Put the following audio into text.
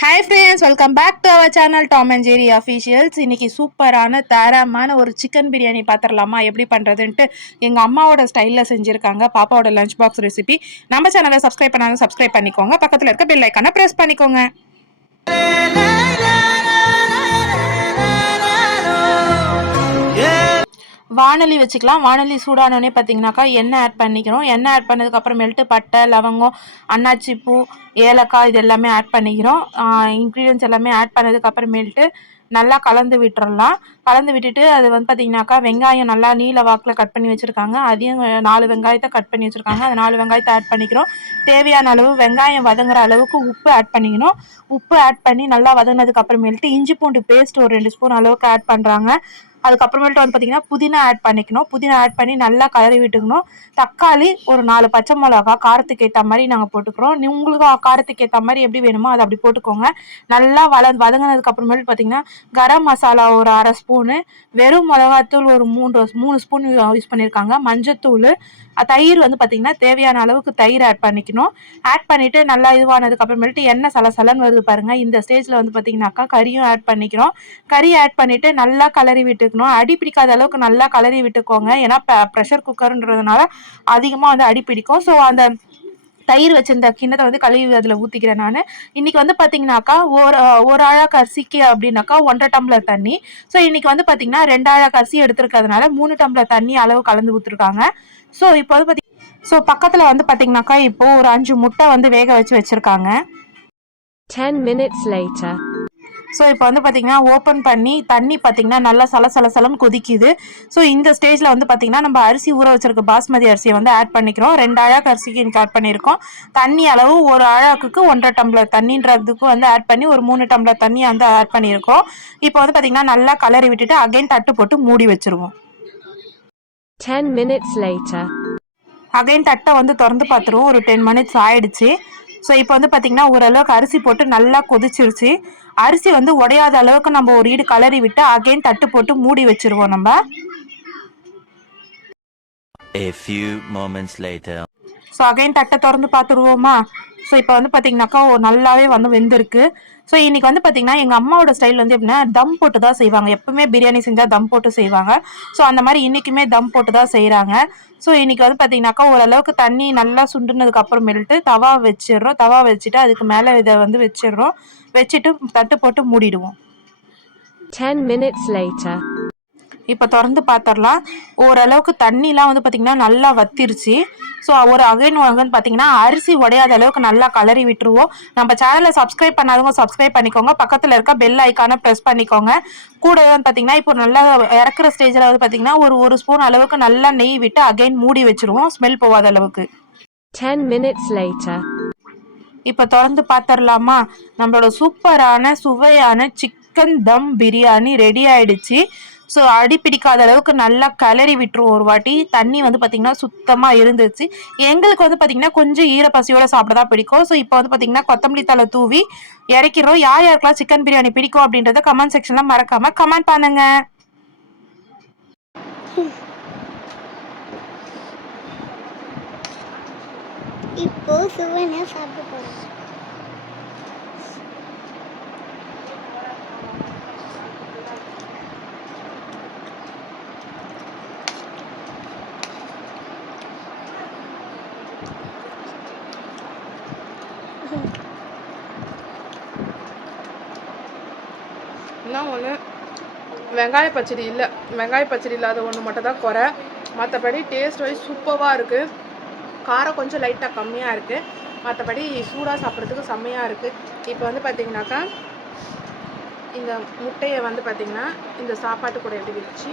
Hi friends welcome back to our channel Tom and Jerry officials இன்றைக்கி சூப்பரான தரமான ஒரு சிக்கன் பிரியாணி பார்த்துடலாமா எப்படி பண்ணுறதுன்ட்டு எங்கள் அம்மாவோட ஸ்டைலில் செஞ்சுருக்காங்க. பாப்பாவோட லஞ்ச் பாக்ஸ் ரெசிபி நம்ம சேனலை சப்ஸ்கிரைப் பண்ணாலும் சப்ஸ்கிரைப் பண்ணிக்கோங்க. பக்கத்தில் இருக்க பெல் ஐக்கானை ப்ரெஸ் பண்ணிக்கோங்க. வானொலி வச்சுக்கலாம். வானொலி சூடானோடனே பார்த்தீங்கன்னாக்கா எண்ணெய் ஆட் பண்ணிக்கிறோம். எண்ணெய் ஆட் பண்ணதுக்கப்புறமேல்ட்டு பட்டை லவங்கம் அன்னாச்சி பூ ஏலக்காய் இது எல்லாமே ஆட் பண்ணிக்கிறோம். இன்க்ரீடியன்ஸ் எல்லாமே ஆட் பண்ணதுக்கப்புறமேல்ட்டு நல்லா கலந்து விட்டுறலாம். கலந்து விட்டுட்டு அது வந்து பார்த்திங்கனாக்கா வெங்காயம் நல்லா நீல வாக்கில் கட் பண்ணி வச்சுருக்காங்க. அதையும் நாலு வெங்காயத்தை கட் பண்ணி வச்சுருக்காங்க. அந்த நாலு வெங்காயத்தை ஆட் பண்ணிக்கிறோம். தேவையான அளவு வெங்காயம் வதங்குற அளவுக்கு உப்பு ஆட் பண்ணிக்கணும். உப்பு ஆட் பண்ணி நல்லா வதங்கினதுக்கு அப்புறமேல்ட்டு இஞ்சி பூண்டு பேஸ்ட் ஒரு ரெண்டு ஸ்பூன் அளவுக்கு ஆட் பண்ணுறாங்க அதுக்கப்புறமேட்டு வந்து பார்த்திங்கன்னா புதினா ஆட் பண்ணிக்கணும். புதினா ஆட் பண்ணி நல்லா கலரி விட்டுக்கணும். தக்காளி ஒரு நாலு பச்சை மிளகா காரத்துக்கு ஏற்ற மாதிரி நாங்கள் போட்டுக்கிறோம். நீ உங்களுக்கு காரத்துக்கு ஏற்ற மாதிரி எப்படி வேணுமோ அதை அப்படி போட்டுக்கோங்க. நல்லா வள வதங்கினதுக்கு அப்புறமேட்டு பார்த்திங்கன்னா கரம் மசாலா ஒரு அரை ஸ்பூனு வெறும் மிளகாத்தூள் ஒரு மூன்று மூணு ஸ்பூன் யூஸ் பண்ணியிருக்காங்க. மஞ்சத்தூள் தயிர் வந்து பார்த்திங்கன்னா தேவையான அளவுக்கு தயிர் ஆட் பண்ணிக்கணும். ஆட் பண்ணிவிட்டு நல்லா இதுவானதுக்கு அப்புறமேட்டு எண்ணெய் சலசலன்னு வருது பாருங்கள் இந்த ஸ்டேஜில் வந்து பார்த்திங்கனாக்கா கறியும் ஆட் பண்ணிக்கிறோம். கறி ஆட் பண்ணிவிட்டு நல்லா கலரி விட்டுக்கணும். அடி பிடிக்காத அளவுக்கு நல்லா கலரி விட்டுக்கோங்க. ஏன்னா ப்ரெஷர் குக்கர்ன்றதுனால அதிகமாக வந்து அடி பிடிக்கும். ஸோ அந்த தயிர் வச்சிருந்த கிண்ணத்தை வந்து கழுவி அதில் ஊற்றிக்கிறேன் நான். இன்றைக்கி வந்து பார்த்தீங்கன்னாக்கா ஒரு ஒரு அழாக்கு அரிசிக்கு அப்படின்னாக்கா ஒன்றரை டம்ளர் தண்ணி. ஸோ இன்றைக்கி வந்து பார்த்தீங்கன்னா ரெண்டு அழாக்கு அரிசி எடுத்துருக்கிறதுனால மூணு டம்ளர் தண்ணி அளவு கலந்து ஊற்றிருக்காங்க ஸோ இப்போ வந்து பார்த்தி ஸோ பக்கத்தில் வந்து பார்த்தீங்கன்னாக்கா இப்போ ஒரு அஞ்சு முட்டை வந்து வேக வச்சு வச்சுருக்காங்க. 10 minutes later. ஸோ இப்போ வந்து பார்த்தீங்கன்னா ஓப்பன் பண்ணி தண்ணி பார்த்தீங்கன்னா நல்லா சல சல சலன்னு கொதிக்குது. ஸோ இந்த ஸ்டேஜில் வந்து பார்த்தீங்கன்னா நம்ம அரிசி ஊற வச்சிருக்க பாஸ்மதி அரிசியை வந்து ஆட் பண்ணிக்கிறோம். ரெண்டு அழாக்கு அரிசிக்கு எனக்கு ஆட் பண்ணியிருக்கோம். தண்ணி அளவு ஒரு அழாக்குக்கு ஒன்றரை டம்ளர் தண்ணின்றதுக்கு வந்து ஆட் பண்ணி ஒரு மூணு டம்ளர் தண்ணி வந்து ஆட் பண்ணியிருக்கோம். இப்போ வந்து பார்த்தீங்கன்னா நல்லா கலரி விட்டுட்டு அகைன் தட்டு போட்டு மூடி வச்சிருவோம். 10 minutes later. அகைன் தட்டை வந்து திறந்து பார்த்துருவோம் ஒரு டென் மினிட்ஸ் ஆயிடுச்சு. ஸோ இப்போ வந்து பார்த்திங்கன்னா ஓரளவுக்கு அரிசி போட்டு நல்லா கொதிச்சிருச்சு. அரிசி வந்து உடையாத அளவுக்கு நம்ம ஒரு ஈடு கலரி விட்டு அகைன் தட்டு போட்டு மூடி வச்சிருவோம் நம்ம. A few moments later. So again தட்டை திறந்து பார்த்துருவோமா? ஸோ இப்போ வந்து பார்த்தீங்கன்னாக்கா ஓ நல்லாவே வந்து வெந்திருக்கு. ஸோ இன்னைக்கு வந்து பார்த்தீங்கன்னா எங்கள் அம்மாவோட ஸ்டைல் வந்து எப்படின்னா தம் போட்டு தான் செய்வாங்க. எப்பவுமே பிரியாணி செஞ்சால் தம் போட்டு செய்வாங்க. ஸோ அந்த மாதிரி இன்றைக்குமே தம் போட்டு தான் செய்கிறாங்க ஸோ இன்னைக்கு வந்து பார்த்தீங்கன்னாக்கா ஓரளவுக்கு தண்ணி நல்லா சுண்டுனதுக்கு அப்புறமேல்ட்டு தவா வச்சிடுறோம். தவா வச்சுட்டு அதுக்கு மேலே இதை வந்து வச்சிடுறோம். வச்சுட்டு தட்டு போட்டு மூடிடுவோம். 10 minutes later. இப்போ திறந்து பார்த்துடலாம் ஓரளவுக்கு தண்ணிலாம் வந்து பார்த்திங்கன்னா நல்லா வத்திருச்சு. ஸோ ஒரு அகைன் அகைன் பார்த்தீங்கன்னா அரிசி உடையாத அளவுக்கு நல்லா கலரி விட்டுருவோம். நம்ம சேனலை சப்ஸ்கிரைப் பண்ணாதவங்க சப்ஸ்கிரைப் பண்ணிக்கோங்க. பக்கத்தில் இருக்க பெல் ஐக்கானை ப்ரெஸ் பண்ணிக்கோங்க. கூட வந்து பார்த்தீங்கன்னா இப்போ நல்லா இறக்குற ஸ்டேஜில் வந்து பார்த்தீங்கன்னா ஒரு ஒரு ஸ்பூன் அளவுக்கு நல்லா நெய் விட்டு அகைன் மூடி வச்சுருவோம். ஸ்மெல் போகாத அளவுக்கு. 10 minutes later. இப்போ திறந்து பார்த்துடலாமா நம்மளோட சூப்பரான சுவையான சிக்கன் தம் பிரியாணி ரெடி ஆயிடுச்சு. ஸோ அடி பிடிக்காத அளவுக்கு நல்லா கிளறி விட்டுருவோம் ஒரு வாட்டி. தண்ணி வந்து பார்த்திங்கன்னா சுத்தமாக இருந்துச்சு. எங்களுக்கு வந்து பார்த்திங்கன்னா கொஞ்சம் ஈரப்பசியோட சாப்பிட தான் பிடிக்கும். ஸோ இப்போ வந்து பார்த்திங்கன்னா கொத்தமல்லி தலை தூவி இறக்கிறோம் யார் யாருக்கெல்லாம் சிக்கன் பிரியாணி பிடிக்கும் அப்படின்றத கமெண்ட் செக்ஷனில் மறக்காமல் கமெண்ட் பண்ணுங்க. இப்போ சுவனை சாப்பிட்டு போகிறோம் என்ன ஒன்று வெங்காய பச்சடி இல்லை. வெங்காய பச்சடி இல்லாத ஒன்று மட்டும் தான் குறை. மற்றபடி டேஸ்ட் வைஸ் சூப்பராக இருக்குது காரம் கொஞ்சம் லைட்டாக கம்மியாக இருக்குது மற்றபடி சூடாக சாப்பிட்றதுக்கு செம்மையாக இருக்குது இப்போ வந்து பார்த்திங்கனாக்கா இந்த முட்டையை வந்து பார்த்திங்கன்னா இந்த சாப்பாட்டு கூட எடுத்து வச்சு